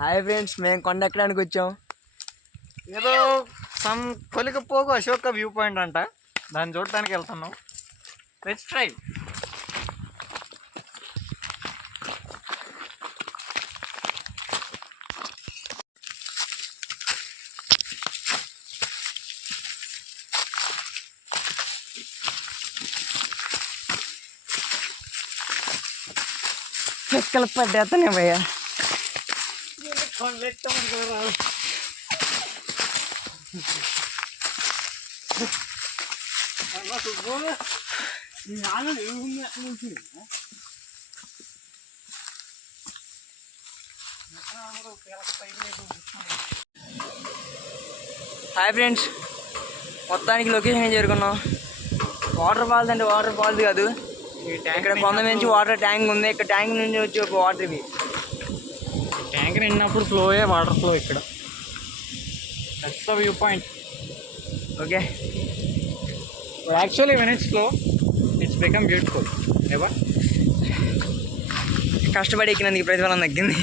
Hi friends, మేము కొండ ఎక్కడానికి వచ్చాం. ఏదో some Kolikapogu Ashoka view point అంట, దాన్ని చూడటానికి వెళ్తున్నాం. Let's try. ఎక్కల పడ్డేస్తానే భయ్యా. హాయ్ ఫ్రెండ్స్, మొత్తానికి లొకేషన్ చేరుకున్నాం. వాటర్ ఫాల్స్ అంటే వాటర్ ఫాల్స్ కాదు, ఇక్కడ కొంత నుంచి వాటర్ ట్యాంక్ ఉంది. ఇక్కడ ట్యాంక్ నుంచి వచ్చి ఒక వాటర్ ఇవి ట్యాంక్ నిండినప్పుడు ఫ్లోయే వాటర్ ఫ్లో. ఇక్కడ that's the view point. Okay, actually when it's flow it's become beautiful. Ever కష్టపడి ఎక్కినందుకు ప్రతిఫలం దక్కింది.